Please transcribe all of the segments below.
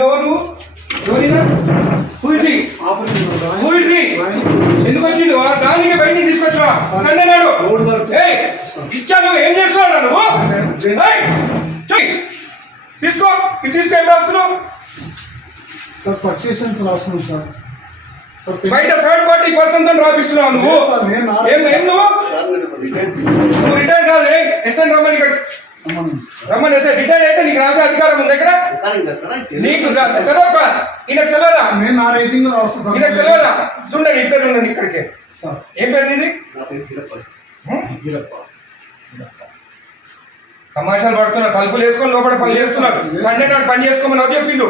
ఎవరు? ఎందుకు వచ్చిండు? దానికి బయటికి తీసుకొచ్చా సండే నాడు ఇచ్చాను ఏం నువ్వు? చెయ్. తీసుకో ఇది తీసుకో ఏం రాస్తున్నావు? సార్ సక్సెషన్స్ రాస్తున్నాం సార్. బయట థర్డ్ పార్టీ పర్సన్తో రాపిస్తున్నావు నువ్వు. ఏం నువ్వు? నువ్వు రిటైర్ కాదు రే ఎస్ఎన్ రమ్మని ఇక్కడ. రమ్మని ఎస్ఐ రిటైర్ అయితే నీకు రాసే అధికారం ఉంది ఇక్కడ నీకు రా- తెలియక ఈయనకు తెలియదా? నేను నా రేటింగ్ రాస్తాను. ఈయనకు తెలియదా? చూడండి ఇద్దరు ఉండండి ఇక్కడికి. ఏం పేరు నీది? హ్మ్? తమాషాలు పడుతున్నా తలుపులు వేసుకొని లోపల పని చేస్తున్నారు. సండే నాడు పని చేసుకోమని ఎవరు చెప్పిండు?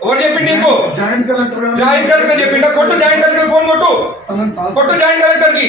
ఎవరు చెప్పిండు నీకు? జాయింట్ కలెక్టర్ జాయింట్ కలెక్టర్ చెప్పిండు. కొట్టు జాయింట్ కలెక్టర్ ఫోన్ కొట్టు. కొట్టు జాయింట్ కలెక్టర్కి.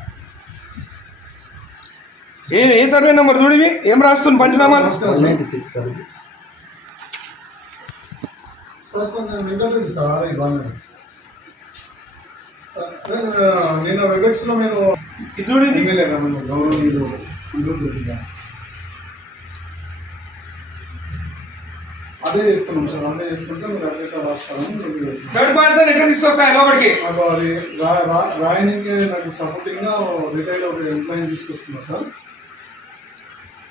ఏ ఏ సర్వే నెంబర్ చూడు ఇవి ఏం రాస్తుంది పంచనామాలు సార్. సార్ సార్ నేను సార్ సార్ నేను, నేను వెబెక్స్లో నేను ఇది చూడు గౌరవనీయులు. అదే చెప్తున్నాం సార్ అదే చెప్తుంటే మీరు నేను చెప్తున్నాను. థర్డ్ పర్సన్ ఎట్లా తీసుకొస్తాయి లోపలికి నాకు అది రా- రా- రాయనికి నాకు సపోర్టింగ్గా రిటైల్ ఒక ఎంప్లాయీ తీసుకొస్తున్నా సార్ ఆ, అంటే ఎట్లా రాస్తా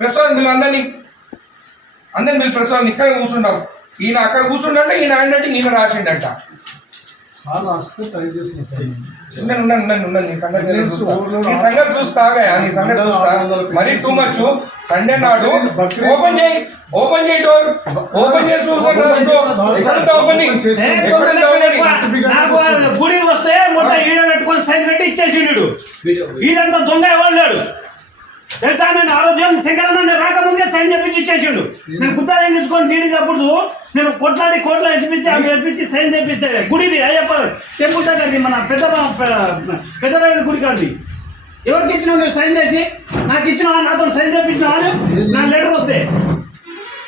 press వాళ్ళని పిలువు అందరినీ అందరిని పిలిచి ప్రెస్ వాళ్ళని ఇక్కడ కూర్చుంటాం ఈయన అక్కడ కూర్చుండంటే ఈయన హ్యాండ్ అంటే ఈయన రాసిండంట. సార్ రాస్తే ట్రై చేస్తున్నా సార్. నేను. ఉన్నాను ఉన్నాను ఉన్నాను ఉన్నాను నీ సంగతి నేను Evidence చూస్తా. overload నీ సంగతి చూస్తాగా నీ సంగతి చూస్తా మరీ టూ మచ్ సండే నాడు ఓపెన్ చేయి ఓపెన్ చేయి డోర్ ఓపెన్ చేసి రాసుకో ఓపెనింగ్ ఓపెనింగ్ గుడికి వస్తే మొత్తం ఈడ పెట్టుకొని సైన్ పెట్టి ఇచ్చేసిండు. ఈడంతా దొంగ ఇవ్వలేడు తెలుసా నేను ఆరోగ్యం శంకరన్న రాకముందే సైన్ చెప్పించి ఇచ్చేసిండు. నేను గుత్తా ఎంగించుకొని అప్పుడు నేను కొట్లాడి కోట్ల ఎత్తిపించి ఆమె ఎత్తిపించి సైన్ చేపిస్తే గుడిది అయ్యప్ప టెంపుల్ దగ్గరది మన పెద్ద పెద్ద గుడి కాండి ఎవరికి ఇచ్చినావు నువ్వు సైన్ చేసి నాకు ఇచ్చినావా? నాతో సైన్ చేపించినావా నా లెటర్ వస్తే.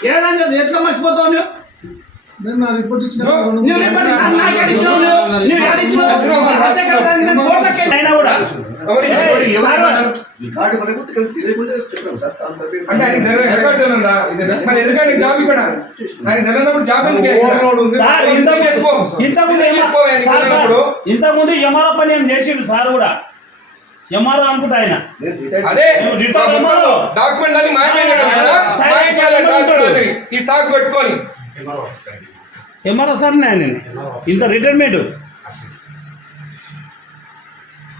ఏదని ఎట్లా మర్చిపోతావు నువ్వు? నేను నా రిపోర్ట్ ఇచ్చిన రికార్డు తెలియకుండా సార్ అంటే ఆయన తెలియదు రికార్డు ఉందా? మరి ఎందుకంటే జాబ్ ఇక్కడ? తెలియనప్పుడు జాబ్? ఇంతకుముందు ఇంతకుముందు పని ఏం చేసిండు సార్ కూడా? ఎంఆర్ఓ అనుకుంటా ఆయన? అదే. డాక్యుమెంట్. ఈ సాకు పెట్టుకొని. ఎంఆర్ఓ సార్ నేను? ఇంత రిటైర్మెంట్